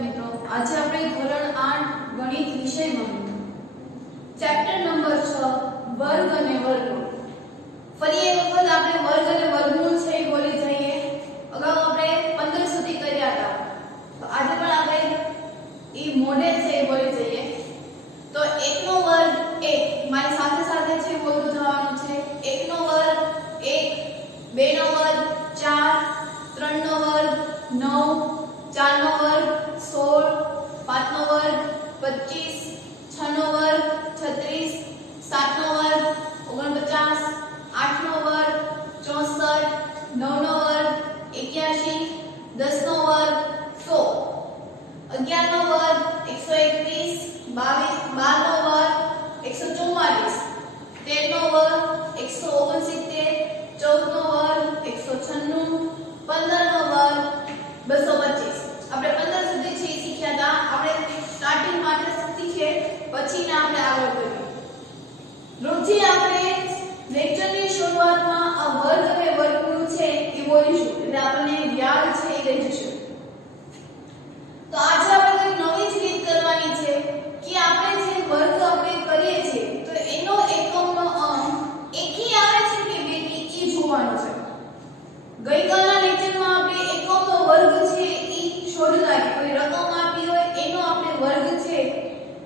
મિત્રો, આજે આપણે ધોરણ 8 ગણિત વિષયમાં ચેપ્ટર નંબર 6 વર્ગ અને વર્ગમૂળ. ફરી એક વખત આપણે વર્ગ અને વર્ગમૂળ છે એ બોલી જઈએ. અગાઉ આપણે 15 સુધી કર્યા હતા, તો આજે પણ આપણે એ મોડેલ છે એ બોલી જઈએ. તો 1 નો વર્ગ 1, મારી સાથે સાથે છે બોલતું જવાનું છે. 1 નો વર્ગ 1, 2 નો વર્ગ 4, 3 નો વર્ગ 9, 4 નો વર્ગ 16, 5 નો વર્ગ 25, 6 નો વર્ગ 36, 7 નો વર્ગ 49, 8 નો વર્ગ 64, 9 નો વર્ગ 81, 10 નો વર્ગ 100, 11 નો વર્ગ 121, 12 નો વર્ગ 144, 13 નો વર્ગ 169, 14 નો વર્ગ 196, 15 નો વર્ગ 225. આપણે 15 સુધી છે શીખ્યા હતા. આપણે સ્ટાર્ટિંગ માટે શીખીએ પછી ને આપણે આગળ કરીએ. રોજે આપણે લેક્ચરની શરૂઆતમાં આ વર્ગ અને વર્ગમૂળ છે એ બોલીશું, એટલે આપણને યાદ છે એ રહી જશે. તો આજે આપણે એક નવી જ રીત કરવાની છે કે આપણે જે વર્ગ આપણે કરીએ છીએ તો એનો એકમનો અંક એકી આવે છે કે બેકી એ જોવાનું છે. ગઈકાલના લેક્ચરમાં આપણે એકમનો વર્ગ છે એ શોધતા કે કોઈ રકમ આપી હોય એનો આપણે વર્ગ છે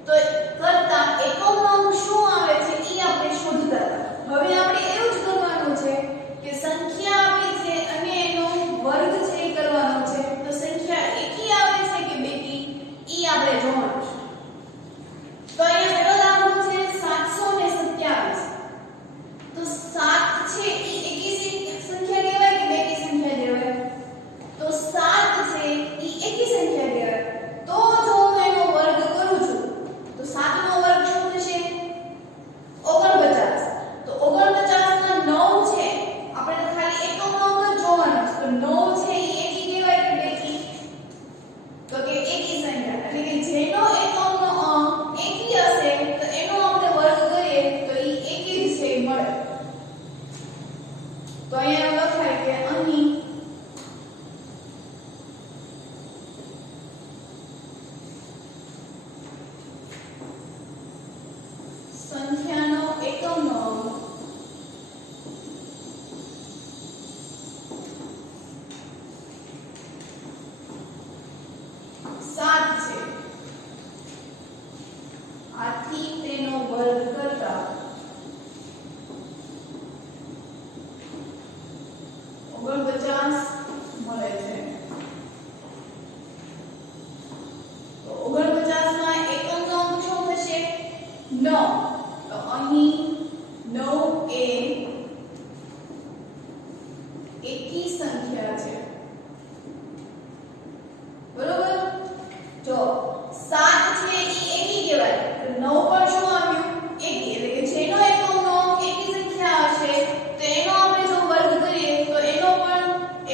તો કરતા એકમનો અંક શું આવે છે એ આપણે શોધતા હતા. હવે આપણે એવું જ કરવાનું છે કે સંખ્યા આપી છે અને એનો વર્ગ છે એ કરવાનો છે. તો સંખ્યા એકી આવે છે કે બેકી એ આપણે જોવાનું છે. તો અહીંયા પહેલો દાખલો છે 727. તો 7 છે એ એકી સંખ્યા કહેવાય કે બેકી સંખ્યા કહેવાય? તો 7 છે એ એકી સંખ્યા કહેવાય. તો જો હું એનો વર્ગ કરું છું તો 7 નો વર્ગ શું થશે? 49. તો 49 માં 9 છે, આપણે તો ખાલી એકમનો અંક જ જોવાનો છે. તો 9 છે એ એકી કહેવાય કે બેકી? તો કે એકી સંખ્યા, એટલે કે જેનો એકમનો અંક એકી હશે તો એનો આપણે વર્ગ કરીએ તો એ એકી જ છે મળે. તો અહીંયા લખાય કે અહીં સંખ્યાનો એકમનો અંક 7 છે. આથી તેનો વર્ગ કરતા 49 મળે છે. તો 49 માં એકમનો અંક શું થશે? 9. તો અહીં 9 એ એકી સંખ્યા છે. બરોબર? જો 7 છે એ એકી કહેવાય તો 9 પણ શું આવ્યું? એકી. એટલે કે જેનો એકમનો અંક એકી સંખ્યા હશે તો એનો આપણે જો વર્ગ કરીએ તો એનો પણ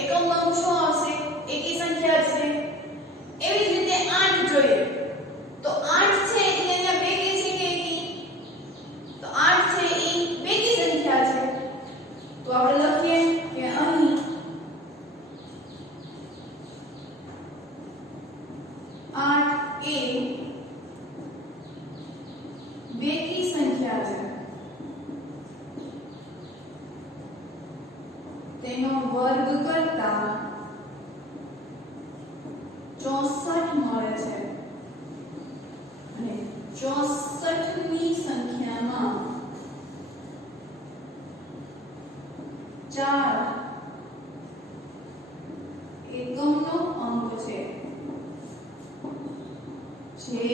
એકમનો અંક શું આવશે? એકી સંખ્યા છે. એવી જ રીતે 8 જોઈએ તો 8 છે એ અહીંયા બેકી છે કે એકી? તો 8 છે એ બેકી સંખ્યા છે. તો આપણે લખીએ કે અહીં 8 એ બેકી સંખ્યા છે. તેનો વર્ગ કરતા 64 મળે છે. અને 64 ની સંખ્યામાં 4 એકમનો અંક છે જે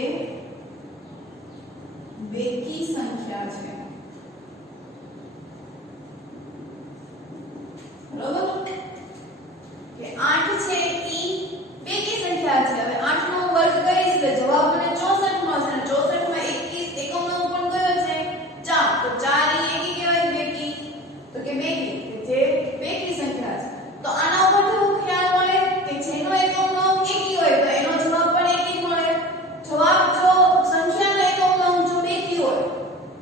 બેકી સંખ્યા છે. બરોબર? કે 8 છે ઈ બેકી સંખ્યા છે. હવે 8 નો વર્ગ કરીશ એટલે જવાબ મને 64 મળશે. અને 64 માં એકમનો પણ કયો છે? 4. તો 4 ઈ એકી કહેવાય બેકી? તો કે બેકી, જે બેકી સંખ્યા છે. તો આના ઉપરથી હું ખ્યાલ મળે કે જેનો એકમનો અંક એકી હોય તો એનો જવાબ પણ એકી મળે. જવાબ જો સંખ્યાનો એકમનો અંક જો બેકી હોય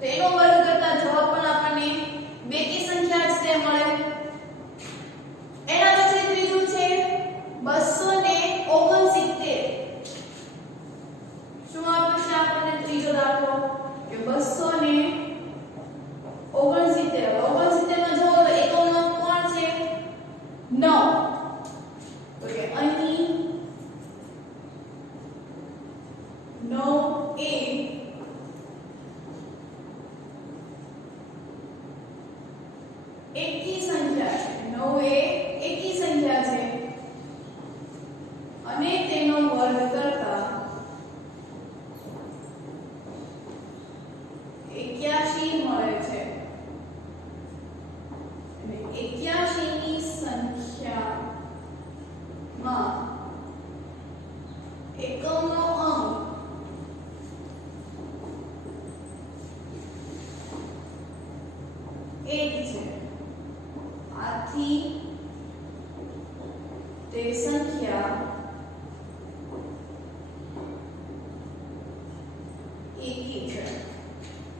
તો એનો વર્ગ વર્ગ કરતા 81 મળે છે અને 81 ની સંખ્યામાં એકમનો અંક 1 છે. આથી તે સંખ્યા એકી છે.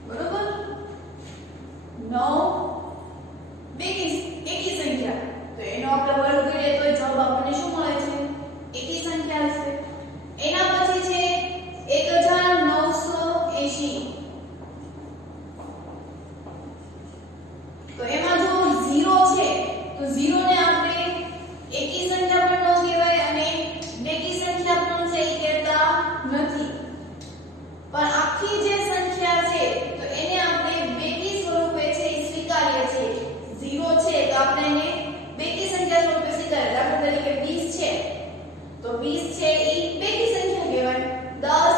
બરોબર? 9 એકી સંખ્યા, તો એનો આપણે વર્ગ કરીએ તો જવાબ આપણને શું મળે છે? એકી સંખ્યા છે. એના પછી છે 1980. તો એમાં જો 0 છે તો 0 ને આપણે એકી સંખ્યા પણ ન કહેવાય અને બેકી સંખ્યા પણ છે એ કહેતા નથી. પણ આખી જે સંખ્યા છે તો એને આપણે બેકી સ્વરૂપે છે એ સ્વીકારીએ છીએ. 0 છે તો આપણે એને બેકી સંખ્યા સ્વરૂપે સ્વીકારીએ. દાખલા તરીકે 20 છે તો 20 છે એ બેકી સંખ્યા કહેવાય. 10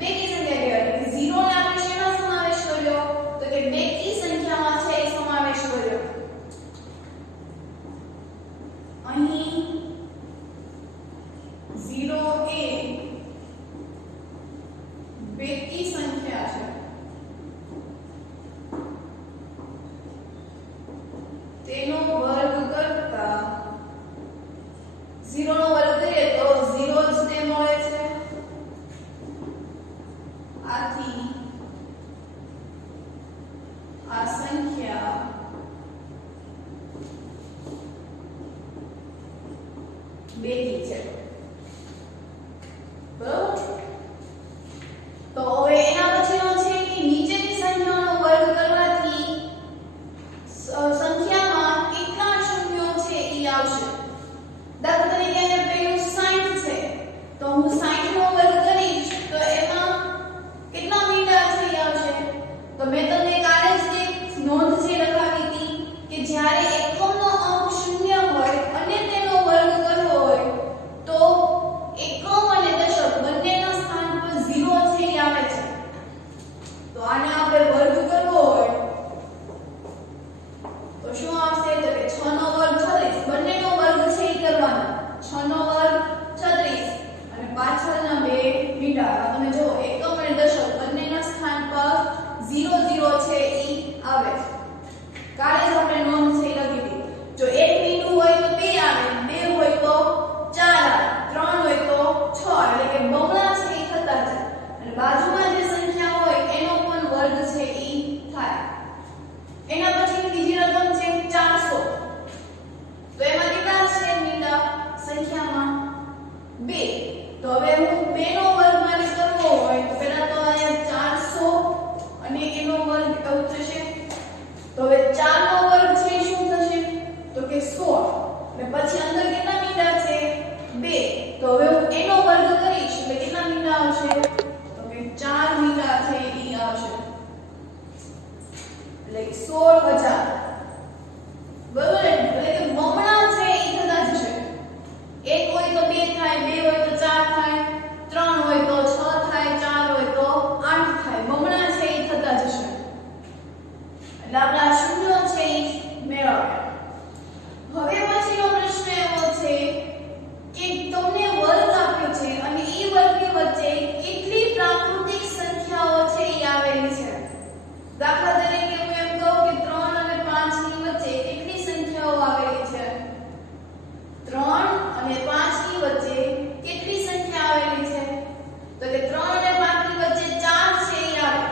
બેકી સંખ્યા કહેવાય. 0 ને આપણે શેમાં સમાવેશ કર્યો? તો કે બેકી સંખ્યામાં છે એ સમાવેશ કર્યો. અહીં 0 એ બેકી સંખ્યા છે. તેનો વર્ગ કરતા 0 નો વર્ગ કરીએ તો 0 જ તે મળે છે. આથી આ સંખ્યા બેકી છે. બરાબર? તો હવે એના પછીનો છે કે નીચેની સંખ્યાઓનો વર્ગ કરવાથી સંખ્યામાં કેટલા શૂન્યો છે એ આવશે. દાખલા તરીકે અહીંયા પેલું 60 છે તો હું 60 નો વર્ગ કરીશ તો એમાં કેટલા મીંડા છે એ આવશે. તો મેં તમને કાલે જ એક નોંધ છે લખાવી હતી કે જ્યારે એકમનો અંક શૂન્ય હોય અને તેનો વર્ગ કરવો હોય તો એકમ અને દશક બંનેના સ્થાન પર 0 છે એ આવે છે. તો આને આપણે વર્ગ કરવો હોય તો શું આવશે? તો કે 6 નો વર્ગ 36. બંનેનો વર્ગ છે એ કરવાનો. 6 નો વર્ગ 36 અને પાછળના બે મીંડા. તમે જો એકમ અને દશક બંનેના સ્થાન પર 0 0 છે એ આવે. કાલે જ આપણે નોંધ છે એ લખી હતી. જો એક મીંડું હોય તો 2 આવે, 2 હોય તો 4 આવે, 3 હોય તો 6, એટલે કે બમણા છે એ થતા જાય. અને બાજુમાં જે સંખ્યા હોય એનો પણ વર્ગ છે એ થાય. એના પછી બીજી રકમ છે 400. તો એમાં કેટલા છે મીંડા સંખ્યામાં? 2. તો હવે હું 2 નો વર્ગ મારે કરવો હોય તો પહેલા તો અહીંયા 400 અને એનો વર્ગ એવું થશે. તો હવે 4 નો વર્ગ છે એ શું થશે? તો કે 16. અને પછી અંદર કેટલા મીંડા છે? 2. તો હવે હું એનો વર્ગ કરીશ એટલે કેટલા મીંડા આવશે? તો કે 4 મીંડા છે એ આવશે. એટલે 16000. બરોબર? એટલે કે બમણા છે એ થતા જશે. 1 હોય તો 2 થાય, 2 હોય તો 4 થાય, 3 હોય તો 6 થાય, 4 હોય તો 8 થાય. બમણા છે એ થતા જશે. એટલે આપણે આ શૂન્ય છે એ મેળવ્યા. હવે પછીનો પ્રશ્ન એવો છે કે તમને વર્ગ આપ્યો છે અને એ વર્ગની વચ્ચે કેટલી પ્રાકૃતિક સંખ્યાઓ છે એ આવેલી છે. દાખલા તરીકે હું એમ કહું કે 3 અને 5 ની વચ્ચે કેટલી સંખ્યાઓ આવેલી છે? 3 અને 5 ની વચ્ચે કેટલી સંખ્યા આવેલી છે? તો કે 3 અને 5 ની વચ્ચે 4 છે એ આવે.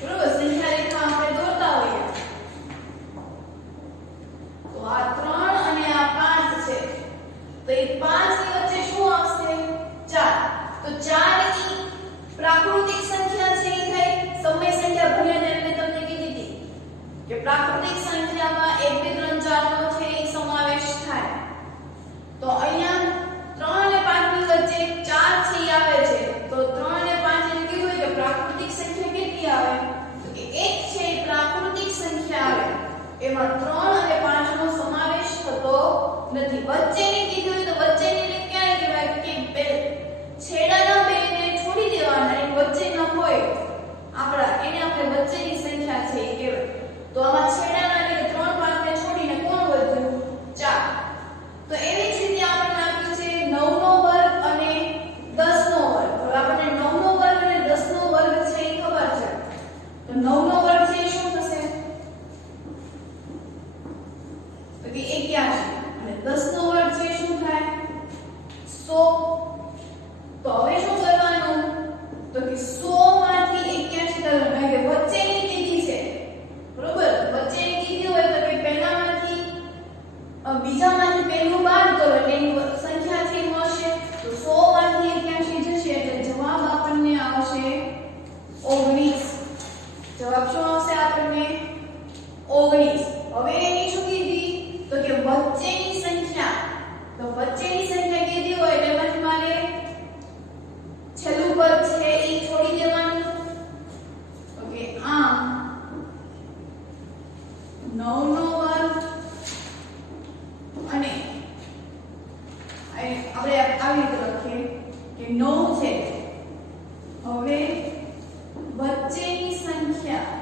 બરોબર? સંખ્યા રેખા આપણે દોરતા હોઈએ. તો આ 3 અને આ 5 છે. તો એ 5 ની વચ્ચે શું આવશે? 4. તો 4 એ પ્રાકૃતિક સંખ્યા છે એ થઈ. સમય સંખ્યા ભણ્યા ત્યારે મેં તમને કીધી હતી કે પ્રાકૃતિક સંખ્યામાં 1 2 3 4 નો છે એ સમાવેશ થાય. તો અહીંયા 3 અને 5 ની વચ્ચે 4 છે એ આવે છે. તો 3 અને 5 એમ કીધું કે પ્રાકૃતિક સંખ્યા કેટલી આવે? તો કે 1 છે એ પ્રાકૃતિક સંખ્યા આવે. એમાં 3 અને 5 નો સમાવેશ થતો નથી. વચ્ચેની કીધું તો વચ્ચેની ક્યારે કહેવાય? કે કે 9 છે. હવે વચ્ચેની સંખ્યા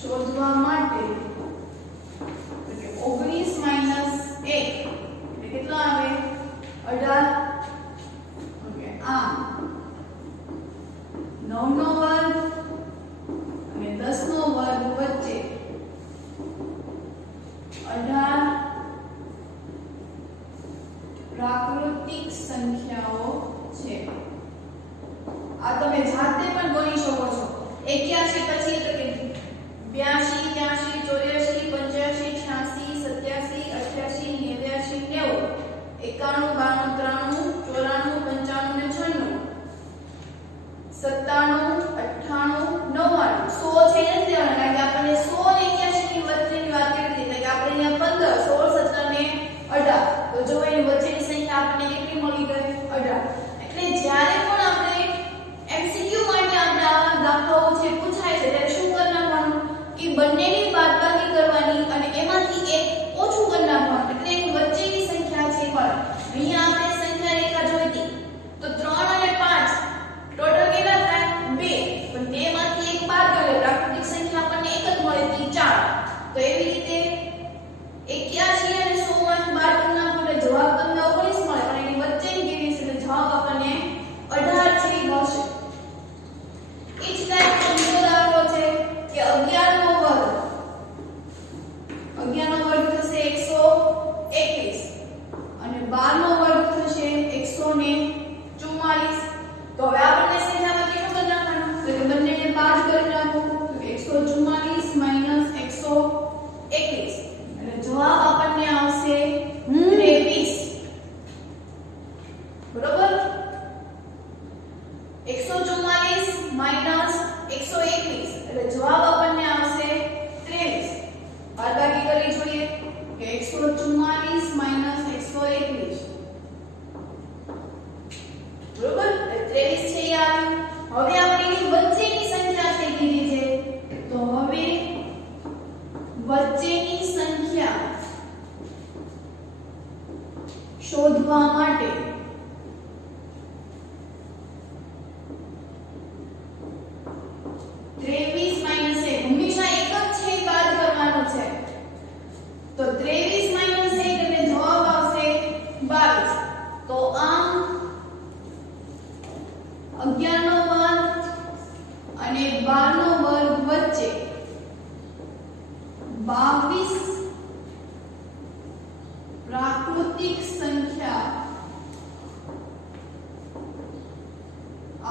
શોધવા માટે એટલે 19 - 1 એટલે કેટલો આવે 18. ઓકે આમ 9 નો વર્ગ અને 10 નો વર્ગ વચ્ચે 18 પ્રાકૃતિક સંખ્યાઓ છે. આ તમે જાતે પણ ગણી શકો છો. 81 પછી તો કે 82 83 84 85 86 87 88 90 91 92 93 94 95 96 97 98 99 100 છે નથી લેવાના કારણ કે આપણને 100 અને 81 ની વચ્ચેની વાત કરી હતી એટલે કે આપણે અહીંયા 15 16 17 ને 18 તો જો એની વચ્ચેની સંખ્યા આપણને કેટલી મળી ગઈ 18. એટલે જ્યારે પણ આપણે એમસીક્યુ માટે આપણે આવા દાખલાઓ છે પૂછાય છે ત્યારે શું કરવાનું કે બંનેની બાદબાકી કરવાની અને એમાંથી એક ઓછું કરી નાખવાનું એટલે એની વચ્ચેની સંખ્યા છે મળે. અહીંયા આપણે સંખ્યા રેખા જોઈ હતી તો 3 અને 5 ટોટલ કેટલા થાય 2 પણ બેમાંથી એક બાદ કરે પ્રાકૃતિક સંખ્યા આપણને એક જ મળે હતી 4. તો એવી રીતે 81 અને 100 માંથી બાદ કરી નાખો એટલે જવાબ તમને 19 મળે પણ એની વચ્ચેની કેવી છે એટલે જવાબ આપણને 18 છે મળશે. એ જ ટાઈપનો બીજો દાખલો છે કે 11 નો વર્ગ 11 નો વર્ગ થશે 121 અને 12 નો વર્ગ થશે 144. તો હવે આપણને સંખ્યામાં કેટલું કરી નાખવાનું તો કે બંનેને બાદ કરી નાખો તો 144 - 121 એટલે જવાબ આપણને આવશે 23. બરોબર 144 - 121 એટલે જવાબ આપણને આવશે 23. બાદબાકી કરી જોઈએ કે 144 - 121 બરોબર 23 છે આવ્યું. હવે આપણે એની વચ્ચેની સંખ્યા થઈ ગઈ છે તો હવે વચ્ચેની સંખ્યા શોધવા માટે હંમેશા એક જ છે બાદ કરવાનો છે તો 23 - 1 એટલે જવાબ આવશે 22. તો આમ 11 નો વર્ગ અને 12 નો વર્ગ વચ્ચે 22 પ્રાકૃતિક સંખ્યા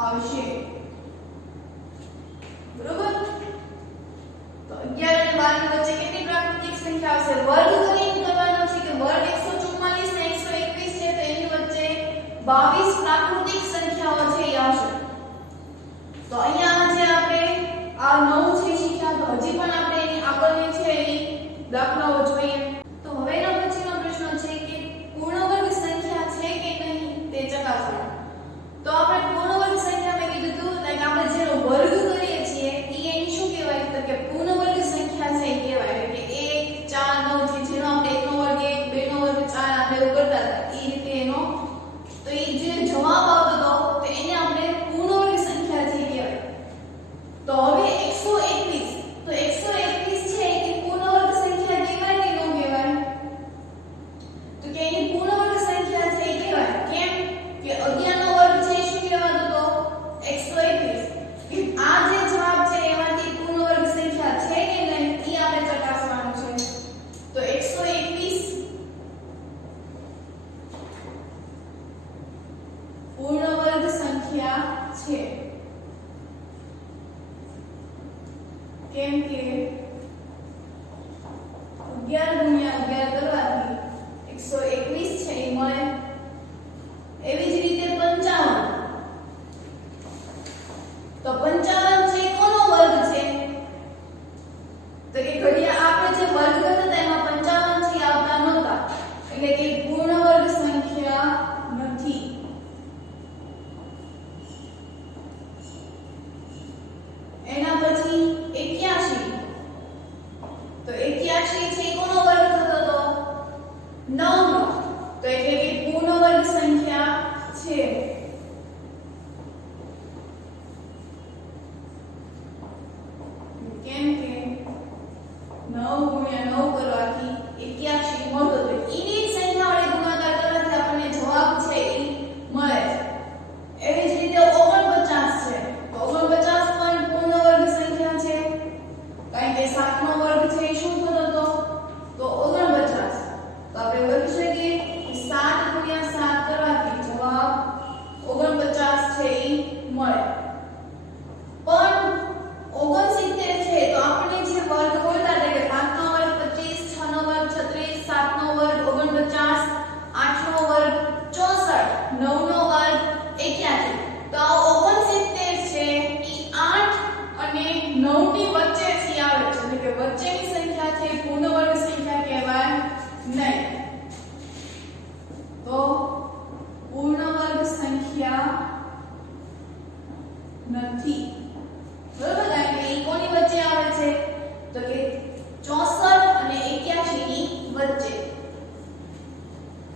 આવશે. બરોબર તો 11 અને 12 ની વચ્ચે કેટલી પ્રાકૃતિક સંખ્યા આવશે વર્ગ કરીને કરવાનો છે કે વર્ગ 144 ને 121 છે તો એની વચ્ચે 22 પ્રાકૃતિક સંખ્યાઓ છે એ આવશે. તો અહીંયા જે આપણે આ 9 છે શીખ્યા તો હજી પણ આપણે એની આગળની છે એની દાખલાઓ જોઈએ. તો હવેનો પછીનો પ્રશ્ન છે કે પૂર્ણ વર્ગ સંખ્યા છે કે નહીં તે ચકાસવાનું. તો આપણે પૂર્ણ વર્ગ સંખ્યા મેં કીધું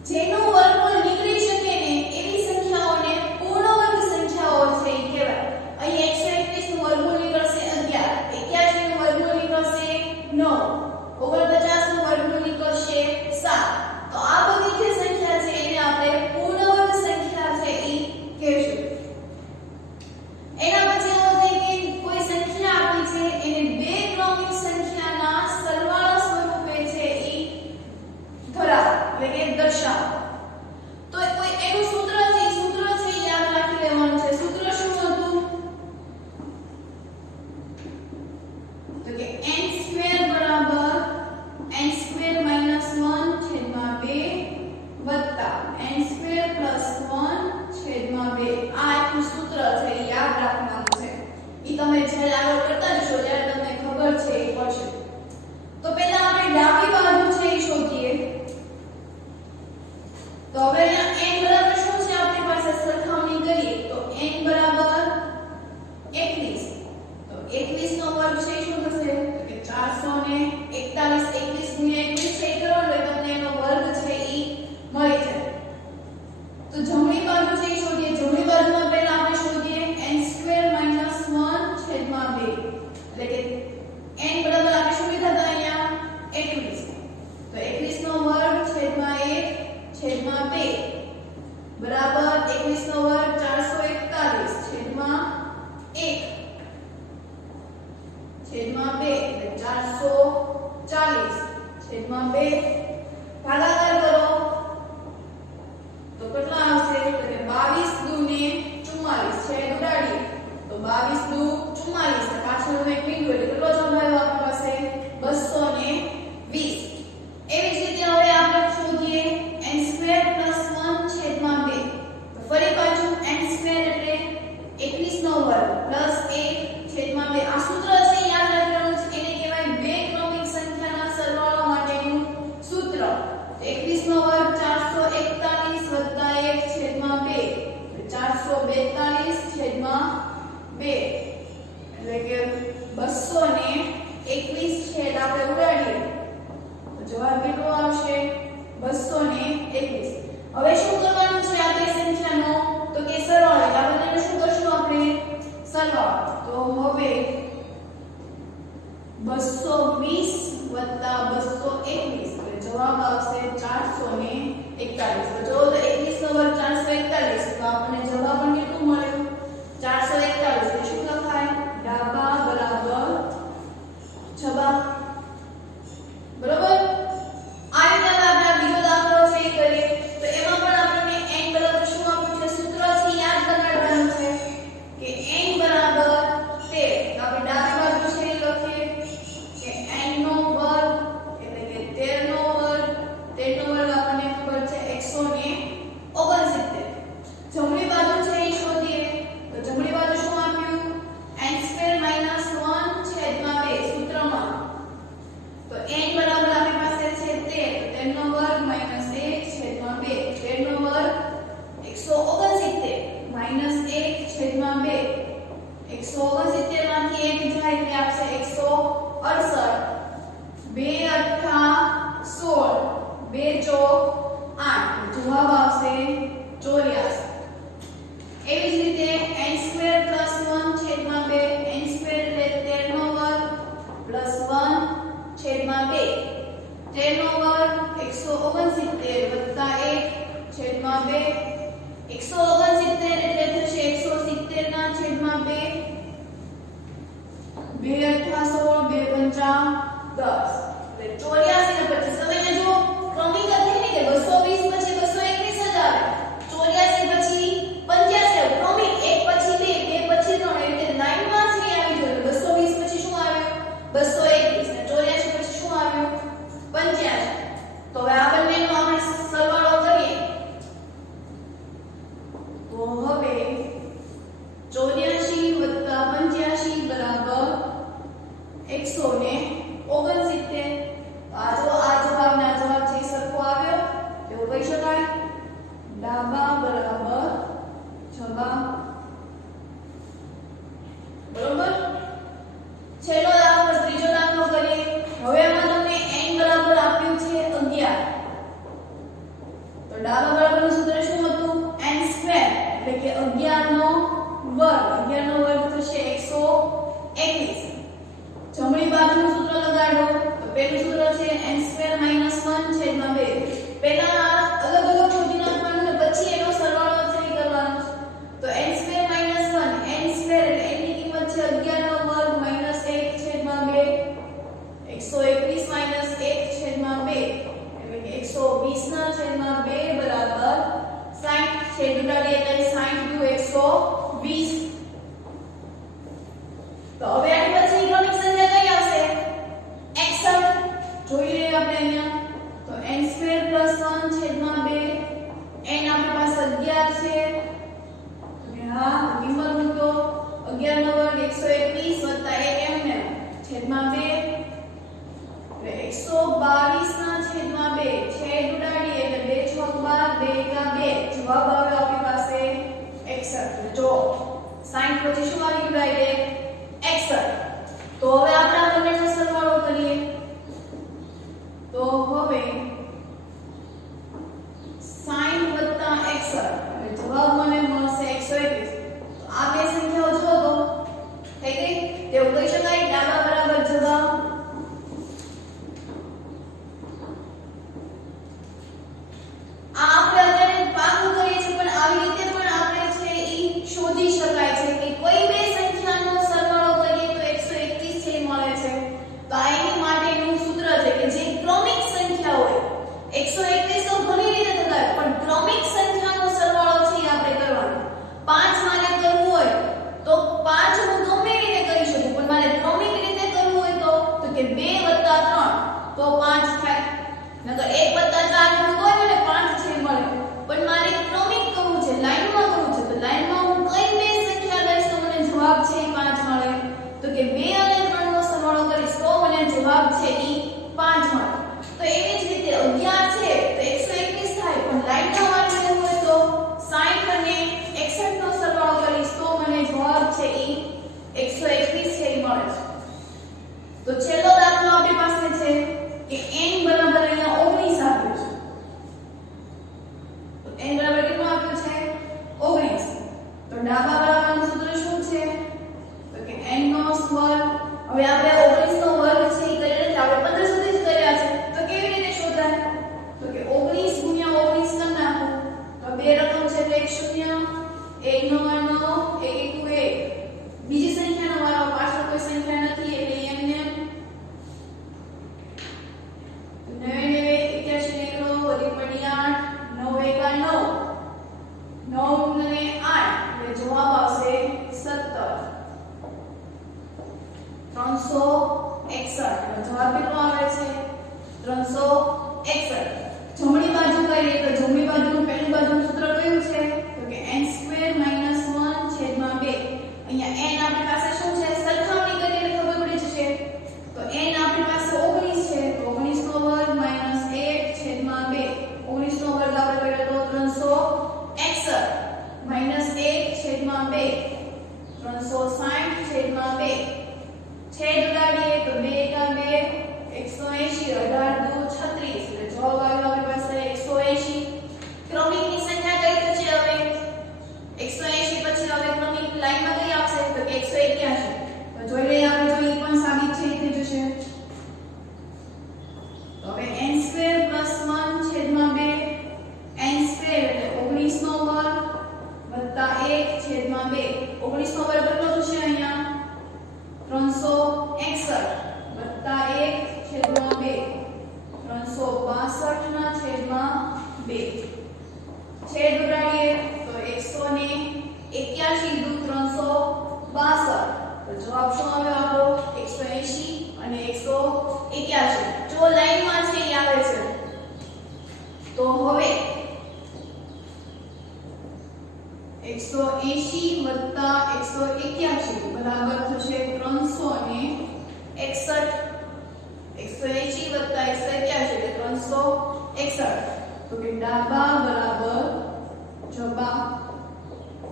જેનું વર્ગમૂળ નીકળી શકે ને એવી સંખ્યાઓને પૂર્ણ વર્ગ સંખ્યાઓ છે ઈ કહેવાય. અહીં 121 નું વર્ગમૂળ નીકળશે 11, 81 નું વર્ગમૂળ નીકળશે 9, 49 નું વર્ગમૂળ નીકળશે 7. તો આ બધી જે સંખ્યા છે એને આપણે પૂર્ણ વર્ગ સંખ્યા છે ઈ કહેશું. એના પછી આવશે કે કોઈ સંખ્યા આપી છે એને બે ક્રમિક સંખ્યાના સરવાળા સ્વરૂપે છે ઈ ધરાવે એટલે કે દર્શાવે. તો કોઈ એનું સૂત્ર છે યાદ રાખી લેવાનું છે. સૂત્ર શું હતું? તો કે n² બરાબર n² - 1 છેદમાં 2 વત્તા n² + 1 છેદમાં 2. આ એકનું સૂત્ર છે એ યાદ રાખવાનું છે. ઈ તમે જ્યારે આગળ કરતા જશો ત્યારે તમને ખબર છે એ પડશે. તો પહેલા આપણે ડાબી બાજુ છે એ શોધીએ. તો હવે અહીંયા n બરાબર શું છે આપણી પાસે સરખામણી કરીએ તો n બરાબર 21. તો 21 નો વર્ગ છે શું થશે? તો કે 441. 21 ગુણ્યા 21 છે કરવાનો એટલે તમને એનો વર્ગ છે ઈ મળી જાય. તો જમણી બાજુ છે ઈ શોધીએ. જમણી બાજુમાં પહેલા આપણે શોધીએ n² - 1 છેદમાં 2 એટલે કે n બરાબર આપણે શું લીધા હતા અહીંયા 21. તો 21 નો વર્ગ છેદમાં 1 છેદમાં 2 બરાબર 21 નો વર્ગ 441 છેદમાં 1 છેદમાં 2 એટલે 440 છેદમાં 2 ભાગાકાર કરો તો કેટલા આવશે? તો કે 22 દુને 44 છે ઉડાડીએ તો 22 દુ 44 ને પાછળનું એક બિંદુ એટલે કેટલો જવાબ આવ્યો આપણી પાસે 220. એવી જ રીતે હવે આપણે શોધીએ n² + 1 છેદમાં 2. તો ફરી પાછું n² એટલે 21 નો વર્ગ પ્લસ 1 છેદમાં 2. આ સૂત્ર છે યાદ રાખવાનું છે. એને કહેવાય બે ક્રમિક સંખ્યાના સરવાળા માટેનું સૂત્ર. 21 નો વર્ગ 441 વત્તા 1 છેદમાં 2 442 છેદમાં 2 એટલે કે 221 છેદ આપણે ઉડાડીએ તો જવાબ કેટલો આવશે? 221. હવે શું કરવાનું છે આ બે સંખ્યાનો? તો કે સરવાળો. આપણે તેને શું કરશું? આપણે સરવાળો. તો હવે 220 વત્તા 221 એટલે જવાબ આવશે 441. તો જો તો 21 નો વર્ગ 441 તો આપણને જવાબ પણ કેટલું મળ્યું? 441. એટલે શું લખાય? ડાબા બરાબર જવાબ. બરોબર? આ રીતે આપણે બીજો દાખલો છે એ કરીએ. તો એમાં પણ આપણને n બરાબર શું આપ્યું છે? સૂત્ર છે યાદ લગાડવાનું છે કે n બરાબર 13. તો આપણે ડાબી બાજુ છે એ લખીએ કે n નો વર્ગ એટલે કે 13 નો વર્ગ. 13 નો વર્ગ આપણને ખબર છે 169. જમણી બાજુ છે એ શોધીએ. તો જમણી બાજુ શું આપ્યું? n² - 1 છેદમાં 2 સૂત્રમાં. તો n બરાબર આપણી પાસે છે 13. 13 નો વર્ગ - 1 છેદમાં 2. 13 નો વર્ગ 169 -1 છેદમાં 2. 169 માંથી 1 જાય એટલે આપશે 168. 2 અઠ્ઠા 16 2 ચોક 8 જવાબ આવશે 84. એવી જ રીતે n² + 1 છેદમાં 2. n² એટલે 13 નો વર્ગ પ્લસ 1 છેદમાં 2. 13 નો વર્ગ 169 વત્તા 1 છેદમાં 2. 169 એટલે થશે 170 ના છેદમાં 2. 2 અઠ્ઠા 16 2 પંચા 10 એટલે 84 ને 25. તમે ને જો ક્રમિક હતી ને કે 220 પછી 221 જ આવે. 84 પછી 85 ક્રમિક એક પછી 2 2 પછી 3 એવી રીતે લાઈનમાં જ નહીં આવી જોઈએ. 220 પછી શું આવ્યું? 221 ને 84 પછી શું આવ્યું? 85. તો હવે આ બંનેનો આપણે સરવાળો કરીએ. તો હવે 84 85 બરાબર 169. આ જો આ જવાબ ડાબા બરાબરનું સૂત્ર શું હતું n2 એટલે કે 11 નો વર્ગ થશે 121 જમણી બાજુનું સૂત્ર લગાડો તો પહેલું સૂત્ર છે n2 1 / 2 પહેલા અલગ અલગ શોધી નાખવાનું ને પછી એનો સરવાળો થઈ કરવાનો તો n2 - 1 n2 એટલે એની કિંમત છે 11 નો વર્ગ - 1 / 2 121 - 1 / 2 એટલે કે 120 ના છેદમાં 2 બરાબર 60 છેદ ઉડાડીએ એટલે 60 * 120 તો હવે આની પછી ક્રમિક સંખ્યા કઈ આવશે 61 જોઈ લઈએ આપણે અહીંયા તો n2 + 1 છેદમાં 2 n આપણી પાસે 11 છે અને હા કિંમત મૂકો 11 નો વર્ગ 121 + 1 એમને છેદમાં 2 એટલે 122 ના છેદમાં 2 છેદ ઉડાડીએ એટલે 2 × 6 = 12 2 × 2 જવાબ આવ્યો આપણી પાસે 61 જો 60 પછી શું આવી ગયું ડાયરેક્ટ 61 તો હવે આપણે આ બંનેનો સરવાળો કરીએ તો હવે 60 + 61 એટલે જવાબ મને મળશે 121 તો આ બે સંખ્યાઓ જો તો થઈ ગઈ તેવું કહી શકાય ડાબા બરાબર જવાબ આ આપણે અત્યારે પાકું કરીએ છીએ પણ આવી રીતે પણ આપણે છે ઈ શોધી શકાય છે કે કોઈ બે સંખ્યાનો સરવાળો કરીએ તો 121 છે મળે છે તો આ એની માટેનું સૂત્ર છે કે જે ક્રમિક સંખ્યા હોય 121 તો ઘણી રીતે થતા પણ ક્રમિક સંખ્યાનો સરવાળો છે આપણે કરવાનો 5 માને કરવું હોય તો 5 હું ગમે રીતે કરી શકું પણ મારે ક્રમિક રીતે કરવું હોય તો કે 2 + 3 તો 5 થાય નકર 1 + 4 હું કોઈ મને 5 છે મળે પણ મારે ક્રમિક કરવું છે લાઈનમાં કરવું છે તો લાઈનમાં હું કઈ બે સંખ્યા લઈશ તો મને જવાબ છે 5 મળે તો કે 2 અને 3 નો સરવાળો કરીશ તો મને જવાબ છે ઈ 5 મળે તો એવી જ રીતે 11 છે તો 121 થાય પણ લાઈનમાં મારે કરવું હોય તો 60 અને 61 નો સરવાળો કરીશ તો મને જવાબ છે ઈ 121 છે ઈ મળે છે તો છેલ્લો દાખલો આપણી પાસે છે કે n બરાબર અહીંયા 19 આપ્યું છે તો n બરાબર કેટલું આપ્યું છે 19 તો ડાબા બરાબરનું સૂત્ર શું છે તો કે n નો વર્ગ હવે આપણે 19 નો વર્ગ છે ઈ કરી નથી આપણે 15 સુધી જ કર્યા છે તો કેવી રીતે શોધાય તો કે 19 * 19 કરી નાખો તો બે રકમ છે એટલે 1 0 1 નો 1 1 બીજી સંખ્યાનો વારો પાછળ કોઈ સંખ્યા નથી એટલે એમને 361 જવાબ કેટલો આવે છે 361 જમણી બાજુ કરીએ તો જમણી બાજુનું પહેલું બાજુનું સૂત્ર કયું છે તો કે n2 - 1/2 અહીંયા n આપણી પાસે શું છે સરખામણી કરીએ એટલે ખબર પડી જશે તો n આપણી પાસે 19 છે તો 19 નો વર્ગ - 1/2 19 નો વર્ગ આપણે કર્યો તો 361 - 1/2 360/2 છેદ ઉડાડીએ તો 2 × 2 180 18 × 2 36 એટલે જવાબ આવ્યો આપણી પાસે 180 ક્રમિકની સંખ્યા કઈ થશે હવે 180 પછી હવે ક્રમિક લાઈનમાં કઈ આવશે તો કે 181 તો જોઈ લઈએ આપણે જો ઈ પણ સાબિત છે થઈ જશે તો હવે n2 + 1/2 n2 એટલે 19 નો વર્ગ વત્તા 1/2 19 નો વર્ગ કેટલો થશે અહીંયા 361 વત્તા 1/2 362 ના છેદમાં 2 છેદ ઉડાડીએ તો 181 * 362 તો જવાબ શું આવ્યો આપણો 180 અને 181 જો લાઈનમાં છે એ આવે છે તો હવે 180 વત્તા 181 બરાબર થશે 361 180 વત્તા 181 એટલે 361 તો કે ડાબા બરાબર જવાબ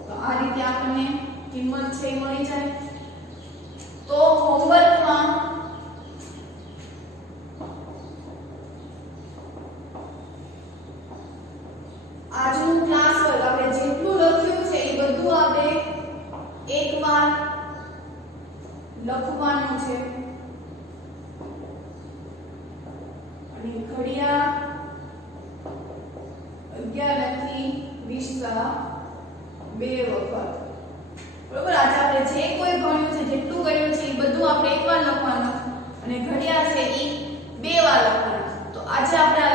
તો આ રીતે આપણને કિંમત છે મળી જાય તો હોમવર્કમાં આજનું ક્લાસ વર્ક આપણે જેટલું લખ્યું છે એ બધું આપણે એકવાર લખવાનું છે અને ઘડિયા 11 થી 20 બે વખત બરોબર આજે આપણે જે કોઈ ભણ્યું છે જેટલું કર્યું છે એ બધું આપણે એકવાર લખવાનું અને ઘડિયા છે એ બે વાર લખવાના તો આજે આપણે